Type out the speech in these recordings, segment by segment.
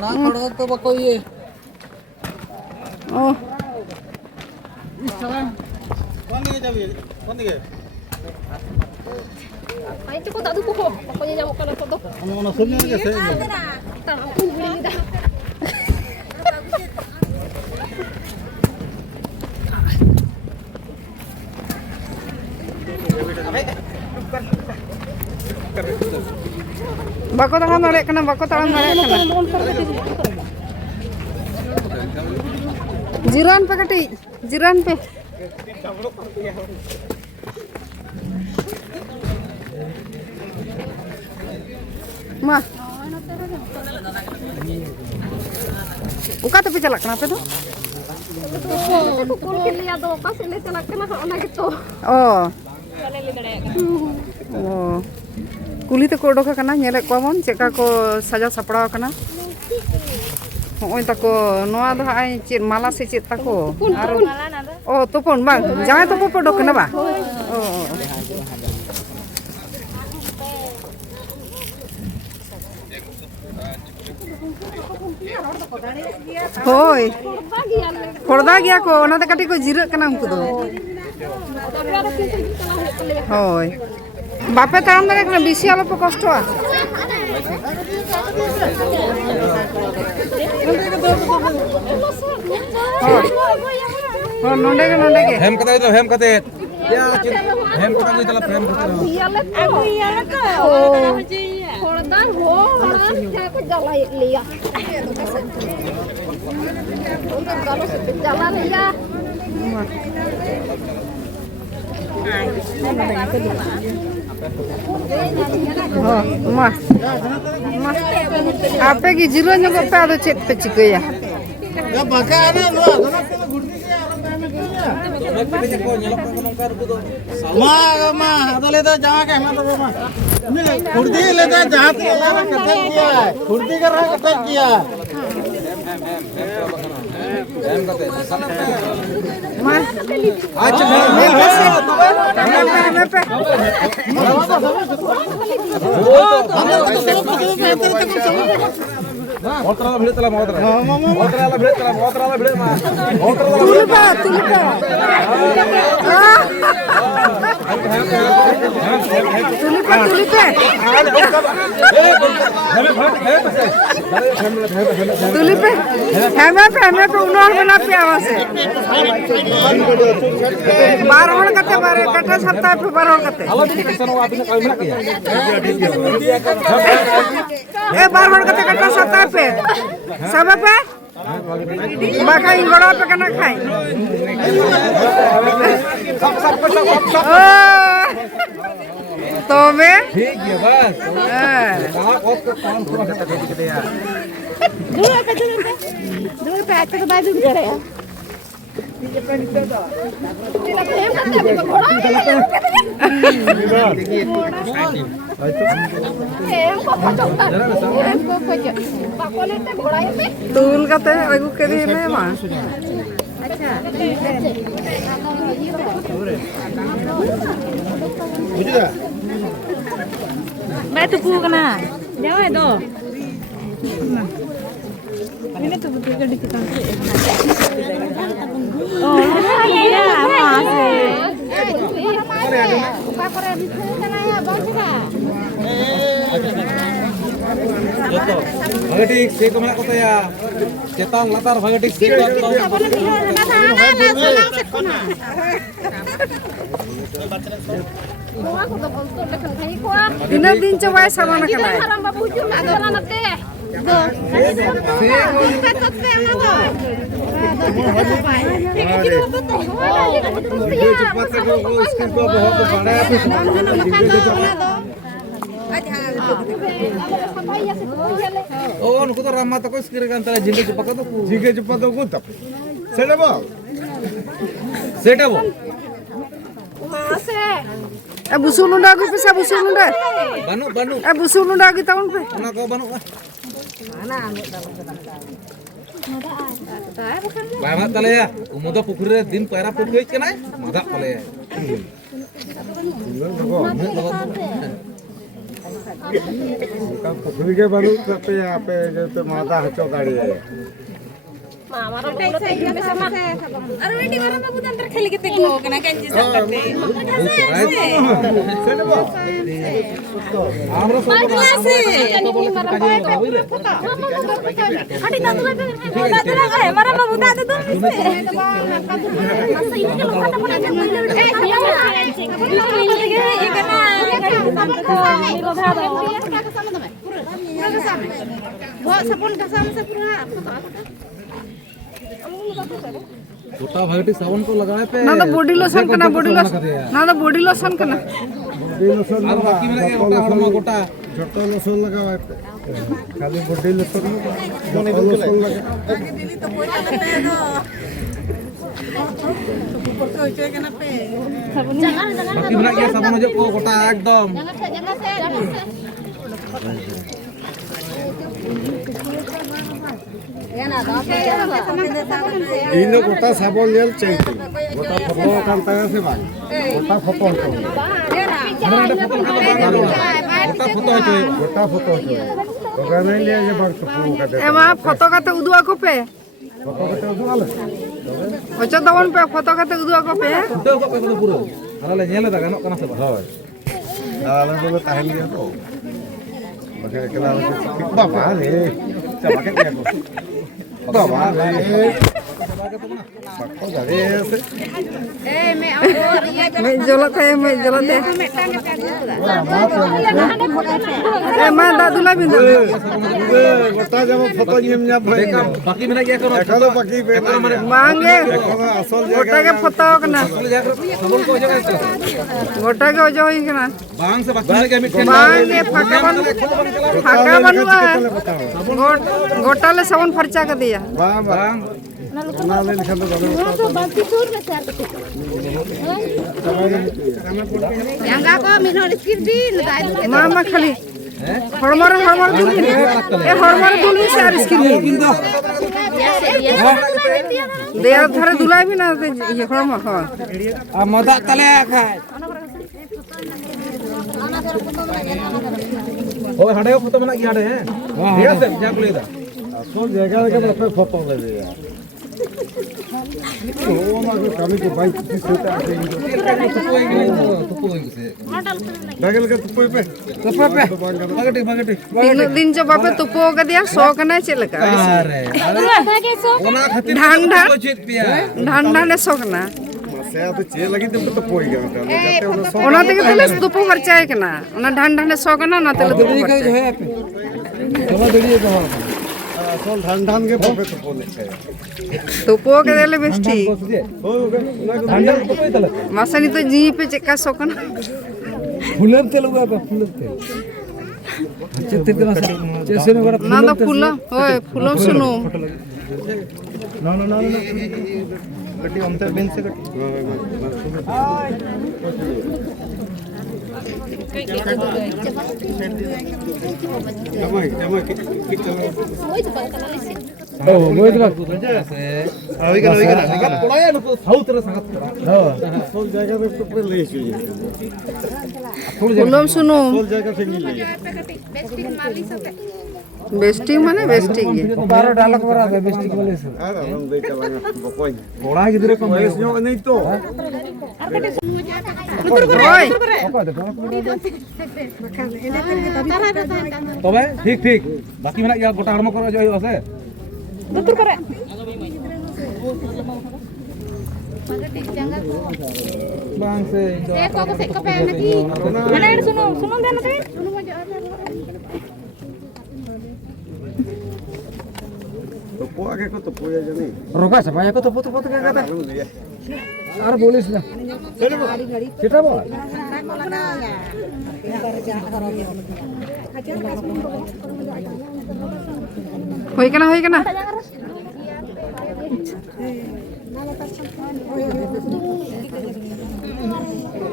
ना खड़ा तो बको ये ओ कौन दिए जाबी कौन दिए Ay, cukup tak tuku kok. Pokoknya nyamuk kalau foto. ono sunnya ke saya Tak aku beli dah. bako tahan narik kena jiran pe kati jiran pe ma uka tapi celak kenapa tuh Pukul lihat do pas ini celak kena ona gitu. oh Kale li dare ka. oh kuli te ko doka kana nyele ko mon cheka ko saja sapড়াও kana hoy tako noa do ai chit mala se chit tako ar oh topon bang jangan topo podok kana ba oh hoy korda gya ko ona te kati ko jirak kana unku do hoy bape taram dare kana bisi alopo kostoa oh nonde ke hem kata itu hem kata ya hem kata itu lah hem kata Aku iya to. Kordan ho, saya ko jala liya. Kalau jalan liya. oh ma ape ki jiro nyogo pe ado chet pe chikaya ya baka ana no adana pe gurdi ke aram time ke ya ko nyelok ko nongkar ko ma adale da jawa ke ma to ma gurdi le da jahat ke la kata kiya gurdi कर रहा कटा किया hem kata ma अच्छा मोटराला भिडतला मोटराला भिडे मा tulipa tulipe heme pe unor bena pe awase bar hon kate bare kata sapta pe bar hon kate halo dikasano abine kami nak ya bar hon kate kata sapta pe sama pe baka ingora pe kana khai tobe ठीक है बस कहां कौन पूरा कटा दे यार Dulu pe atas baju dare ya. tul kate agu ke di me ma Ba tuku kana. Jawa itu. Ini tuh betul di tukang. Oh, iya, masih. Betul. Bagatik sih kemana kota ya? Cetan latar bagatik sih kota. dina din coba sama na kana Haram babu hujur nak jalan nanti. cepat se ko इसके को बहुत बड़ा है oh nuku to ramah to ko skir kan tala jinde cepat to jige cepat to ko tap seta bo busul nunda gu pisa busul nunda banu busul nunda gu taun pe ona ko banu Bamat tale ya, umudo pukhuri din paira pukhuri kena, madak tale ya. Pukhri के बालू पे यहाँ पे जो तो माता हचो गाड़ी है अरे बेटी वरना बाबू अंदर खेल के तक लोग ना गंजी सब करते मारला से नहीं मरा हटी ना तुला है मरा बाबू दादा तुम से ये करना सपोन का सामने से पूरा गोटा भागटी सावन को लगाए पे ना तो बॉडी लोशन करना बॉडी लोशन ना तो बॉडी लोशन करना बॉडी लोशन और बाकी में लगे गोटा हड़मा गोटा छोटा लोशन लगावा पे खाली बॉडी लोशन छोटा लोशन लगा बाकी में लगे सावन जो को गोटा एकदम इन गोटा साबन जेल चाहिए गोटा फोटो कांता से भाई गोटा फोटो गोटा फोटो तो नहीं लिया जे बात फोटो का दे एमा फोटो काते उदुआ को पे फोटो का तो वाला ओचा दवन पे फोटो काते उदुआ को पे तो को पे पूरा अरे ले ले दागा कना से बा हां दाला तो ताहन लिया तो बके कला बाबा रे चला के को बाबा रे बाको गाड़ी से मैं जलते ए मां दादुला बिंदु गोटा जब फोटो नियम न्या भाई बाकी में लगे करो देखा तो बाकी पे मांगे असल गोटा के फोटो कना सावन को जगह गोटा के ओजो होई कना बांग से बाकी में लगे मिट मांगे फाका बनुआ गोटा ले सावन खर्चा कर दिया वाह वाह ना ले लिखा तो यंगा को मिलो स्किप दिन मामा खाली हरमर दुली ए हरमर दुली से आर स्किन देर धरे दुलाई भी ना ये हरमर हां आ मदा तले खाए ओ हडे फोटो बना गया हडे हैं ठीक है जा को लेदा असल जगह के पे फोटो ले दे यार ओ ना को कमी के बाइक से सेटा आते हैं तुपो से बगल के तो पे बगटे बगटे तीन दिन जो बापे तुपो के दिया सो कना चलका अरे ओना खातिर ढांग ढांग चेत पिया ढांग सो कना से तो चे लगी तो पोई गया जाते उन सो ओना ते तले तुपो खर्चा है कना ओना ढांग सो कना ना तले तुपो खर्चा है जमा दड़िए कहां असल ढांढान के पे तो बोले तुपो के देले बेस्टी हो ठंडा तो कोई तले मासनी तो जी पे चेका सो कना फुलर तेलुगा का फुलर तेल चेते के मास जैसे में बड़ा ना तो फूल होय फूलो सुनो ना गट्टी अंतर बेन से गट्टी ओ मोय तो से अभी का पड़ाया न साउथ रे संगत हां असल जगह पे तो पे ले छी फूलो सुनो असल जगह से नहीं ले बेस्टी माने बेस्टी के बारो डालक बरा दे बेस्टिक वाले से अरे हम दे चलांगा बकोई बड़ा गिदरे को वयस नो नहीं तो ओय तबे ठीक ठीक बाकी मेना या गोटा हरम कर जो আছে दुतुर करे बांग से देखो को से को पे नकी मैंने सुनो देना ते सुनो मजा तो पो आगे को तो पोया जानी रोका से भाई को तो पुत क्या कहता আর বলিস না সেটা বল होई कना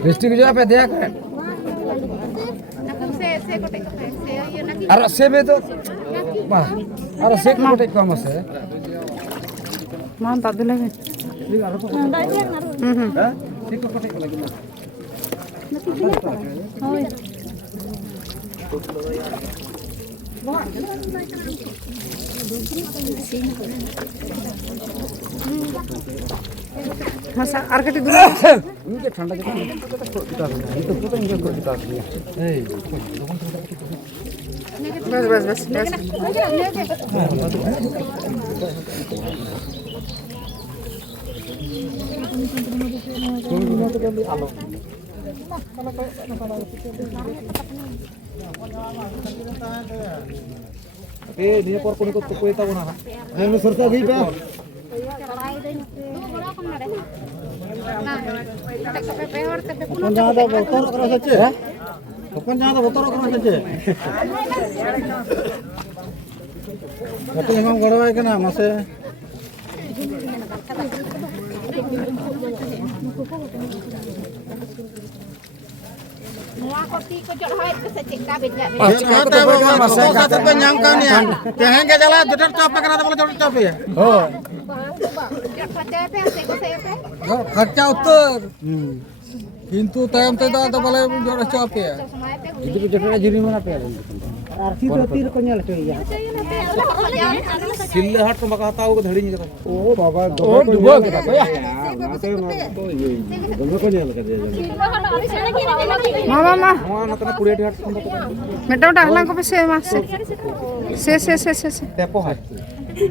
डिस्ट्रिक्ट जो पे देख আর সেবে তো বাহ আর সেক মোটে কম আছে मान दादू लगे হ্যাঁ ঠিক কোটে লাগে Masa arkati dulu. Ini ঠান্ডা যেটা itu foto ini kok kita punya. बस Oke, dia por kuning kok tuku tahu nah. Ayo serta gitu. Kapan ada botol keras aja? Kapan ada botol keras aja? Tapi emang goroy kena masih. Mua kopi ko jod hoy ko sa cekka bidya. Satu penyangkan ya. Jangan ke jalan jodor capek kena boleh jodor capek ya. Oh. Patepe ase ko sepe. खर्चा उत्तर किंतु time ते तो बोले जोड़ चापे itu jodor jiri mana pe arti to tir ko nyal coy ya sille hat ko baka tahu ko dhadi ni kata oh baba duba kata ko ya mate duba ko nyal kata mama na kana puri hat ko meta udah halang ko se mas se depo hai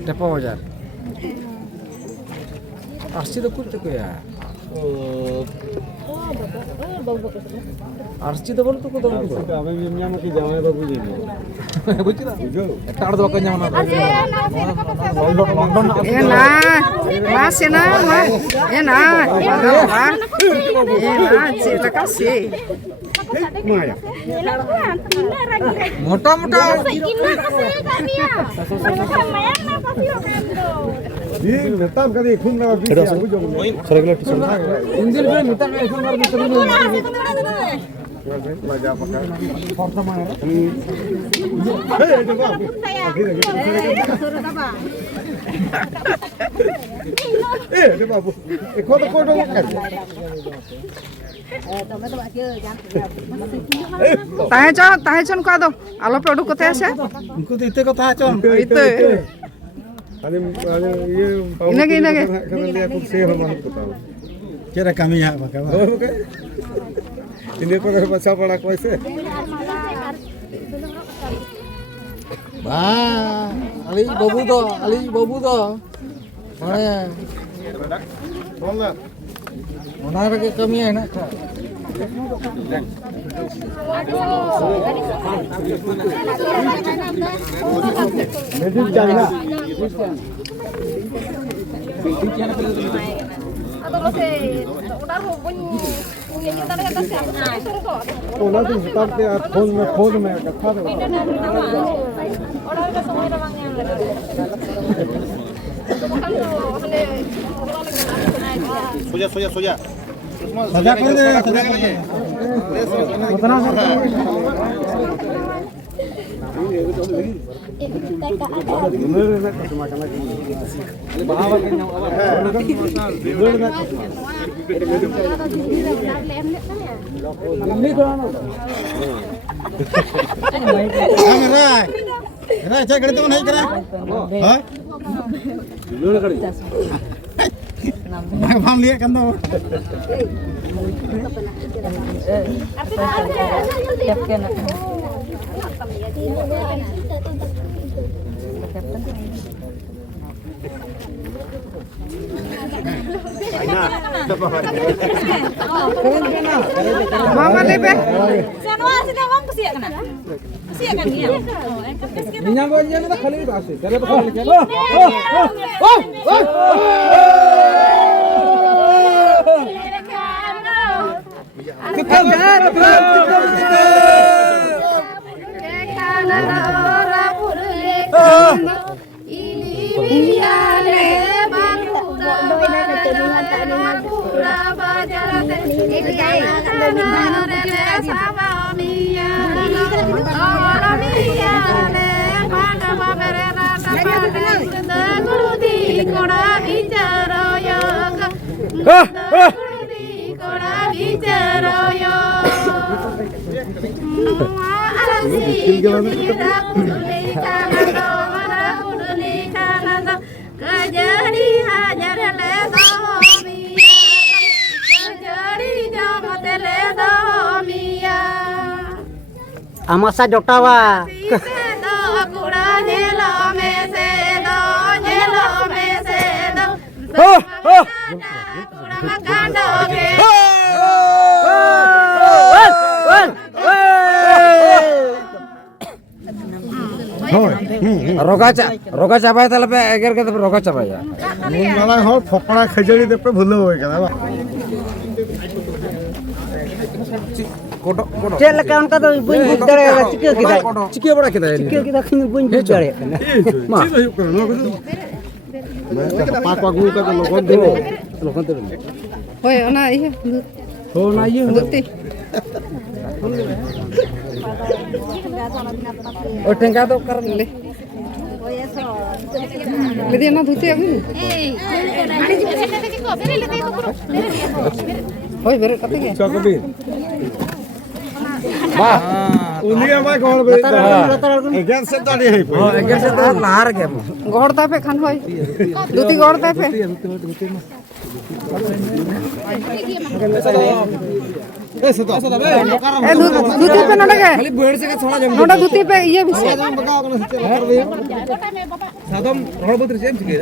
depo bajar asli to kuch ko ya আরছি তো বল তো কত আমি মিমিয়া মকি জামাই বাবু দিই বুঝছিস বুঝো একটা আর দোকান যাও না লন্ডন এ না mas না মা এ না চেটা কাছে মায়া মোটা মোটা Ini metam kali khun na bi aku jom. Seragala tisun. Injil be metam ka ikhun mar bitu ni. Baja pakai. Forta mana? Hei, coba. Akhir. Coba bu. Ikut ko dong kan. তাহে চন কয়া দাও আলো প্রোডুক কোথায় আছে Unku tu itu kata acon. itu Ada ye Inage. Karena dia aku sih orang aku tahu. Kira kami ya pakai. Oke. Ini pada baca pada kau sih. Bah, Ali babu to. Mana? Bola. Mana lagi kami enak. Medis China. Atau se udah hubung punya kita ada kata siapa suruh kok. Bola tu start dia phone में कथा दे. Orang ada semua orang yang ada. सोया. सजा कर दे. उतना Rai, cek kereta mana kira? Hah? Dulu kali. Bang lihat kan tuh. mama lepe Minyak aja kita kali bahasa. Dari apa kali kan? मुश्किल के बाद कजरी हाजर ले दो मिया कजरी जमत ले दो मिया amasa jotawa से दो कुड़ा झेलो में से दो झेलो में से दो कुड़ा कांडो के roga cabai tala pe eger ke roga cabai ya नाला हो फपड़ा खजड़ी दे पे भूलो होए कदा cek leka onka to buñ buñ dare cikio kita cikio bora kita cikio kita khini buñ buñ dare ma चीज होय करनो को मैं पाक पाक गु का लोगन दे Hoi, ona iya. हो ना ये Bukti. Oh, tengka to kar le. Le dia na dhuti aku. Hoi, bere kate ke? चकबी वाह उनिया मा कोन बे एगेन से दाड़ी है oh eger se to lahar ke Gor ta pe khan hoi. Dhuti gor ta pe. ए सदा Eh, dhuti pe nada ke? buer se ka thoda jam Nada dhuti pe iya bisa. बगा कोन से चल sadam rod botre jem chike